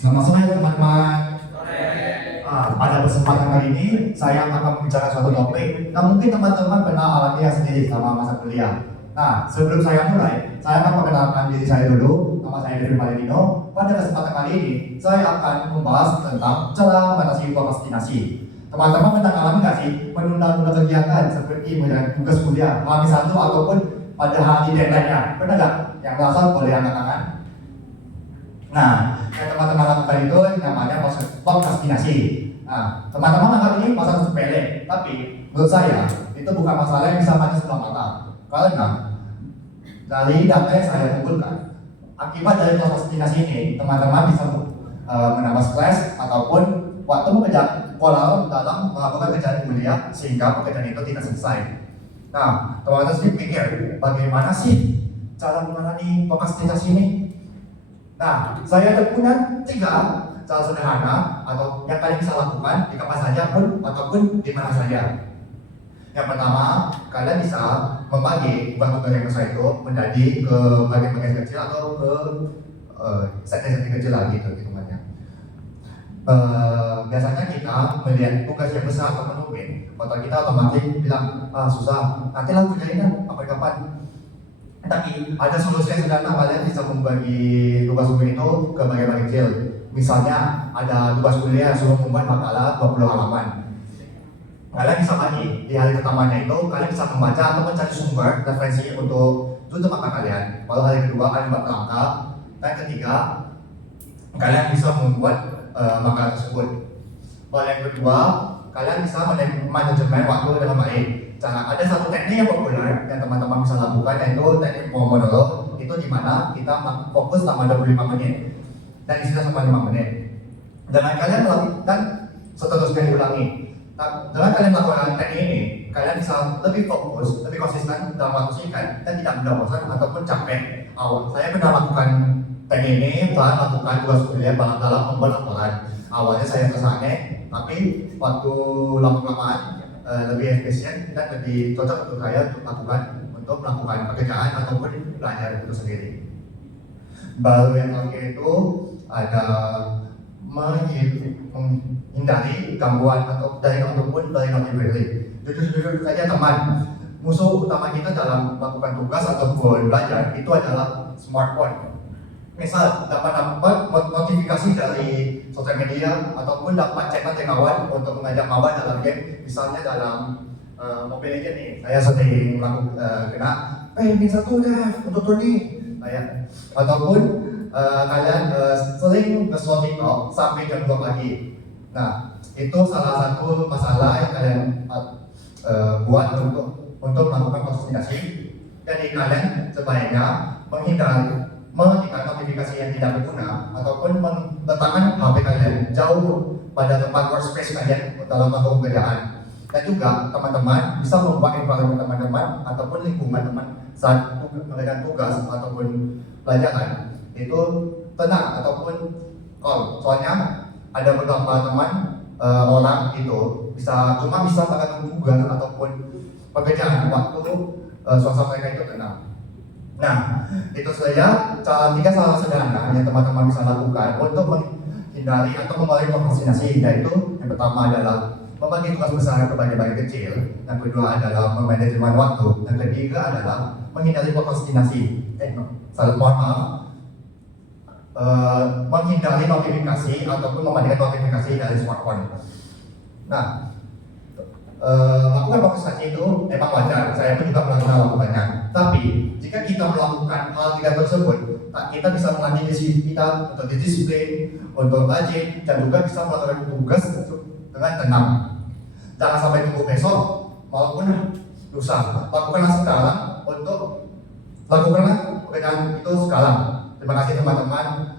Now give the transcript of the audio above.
Selamat sore teman-teman. Pada kesempatan kali ini saya akan membicarakan suatu topik. Nah, mungkin teman-teman pernah alami yang sendiri selama masa kuliah. Nah, sebelum saya mulai, saya akan perkenalkan diri saya dulu. Nama saya Devin Valentino. Pada kesempatan kali ini, saya akan membahas tentang cara mengatasi prokrastinasi. Teman-teman pernah alami nggak sih menunda-nunda kegiatan seperti mengerjakan tugas kuliah, H-1 ataupun pada hari deadline-nya? Pernah nggak? Yang merasa boleh angkat tangan? Nah, yang teman-teman lakukan itu namanya prokrastinasi. Nah, teman-teman anggap ini masalah sepele, tapi menurut saya itu bukan masalah yang bisa mati sebelah mata. Karena dari data yang saya kumpulkan, akibat dari prokrastinasi ini, teman-teman bisa menambah stres ataupun waktu mengejar pola dalam melakukan kerjaan kuliah sehingga pekerjaan itu tidak selesai. Nah, teman-teman sendiri pikir bagaimana sih cara menangani prokrastinasi ini? Nah, saya ada punya 3 cara sederhana atau yang kalian bisa lakukan di kapan saja pun ataupun di mana saja. Yang pertama, kalian bisa membagi tugas yang besar itu menjadi ke bagian-bagian kecil atau ke segmen kecil lagi gitu hitungannya. Biasanya kita melihat tugas yang besar atau rumit, otak kita otomatis bilang susah, nanti lah kerjain kapan-kapan. Tapi ada solusi yang sederhana, kalian bisa membagi tugas kuliah itu ke bagian-bagian kecil. Misalnya ada tugas kuliah suruh membuat makalah 20 halaman. Kalian bisa bagi di hari pertamanya itu kalian bisa membaca atau mencari sumber referensi untuk tujuan makalah kalian. Lalu hari kedua kalian buat kerangka, dan ketiga kalian bisa membuat makalah tersebut. Lalu yang kedua kalian bisa manajemen waktu dengan baik. Ada satu teknik yang populer yang teman-teman bisa lakukan, yaitu teknik Pomodoro. Itu dimana kita fokus selama 25 menit dan istirahat selama 5 menit. Dengan kalian melakukan seterusnya diulangi. Dengan kalian melakukan teknik ini, kalian bisa lebih fokus, lebih konsisten dalam waktu singkat dan tidak mudah bosan ataupun capek. Saya pernah lakukan teknik ini setelah melakukan tugas kuliah dalam membuat laporan. Awalnya saya tersantai, tapi waktu lama-lamaan lebih efisien dan lebih cocok untuk saya untuk melakukan pekerjaan ataupun belajar itu sendiri. Baru yang terakhir itu ada menghindari gangguan ataupun dari notifikasi. Jujur saja teman, musuh utama kita dalam melakukan tugas ataupun belajar itu adalah smartphone. Misal dapat notifikasi dari sosial media ataupun dapat chatan dari kawan untuk mengajak mabar dalam game, misalnya dalam Mobile Legends nih, saya sering kena minta tuh deh untuk turning ataupun kalian sering nge-scroll TikTok sampai jam 2 pagi. Nah, itu salah satu masalah yang kalian buat untuk melakukan prokrastinasi. Jadi kalian sebaiknya menghentikan notifikasi yang tidak berguna ataupun meletakkan HP kalian jauh pada tempat workspace kalian dalam melakukan pekerjaan. Dan juga teman-teman bisa membuat environment teman-teman ataupun lingkungan teman saat mengerjakan tugas ataupun pelajaran itu tenang ataupun calm. Soalnya ada beberapa teman orang itu bisa melakukan tugas ataupun pekerjaan waktu suasana mereka itu tenang. Nah, itu saja 3 cara sederhana yang teman-teman bisa lakukan untuk menghindari atau mengurangi prokrastinasi. Yaitu yang pertama adalah membagi tugas besar ke bagian-bagian kecil, yang kedua adalah memanajemen waktu, dan ketiga adalah menghindari prokrastinasi. Menghindari notifikasi ataupun mematikan notifikasi dari smartphone. Nah, melakukan prokrastinasi itu memang wajar, saya pun juga melakukannya. Tapi jika kita melakukan hal 3 tersebut, kita bisa melatih diri kita untuk disiplin, untuk rajin, dan juga bisa melakukan tugas dengan tenang. Jangan sampai tunggu besok maupun lusa. Lakukanlah sekarang pekerjaan itu sekarang. Terima kasih teman-teman.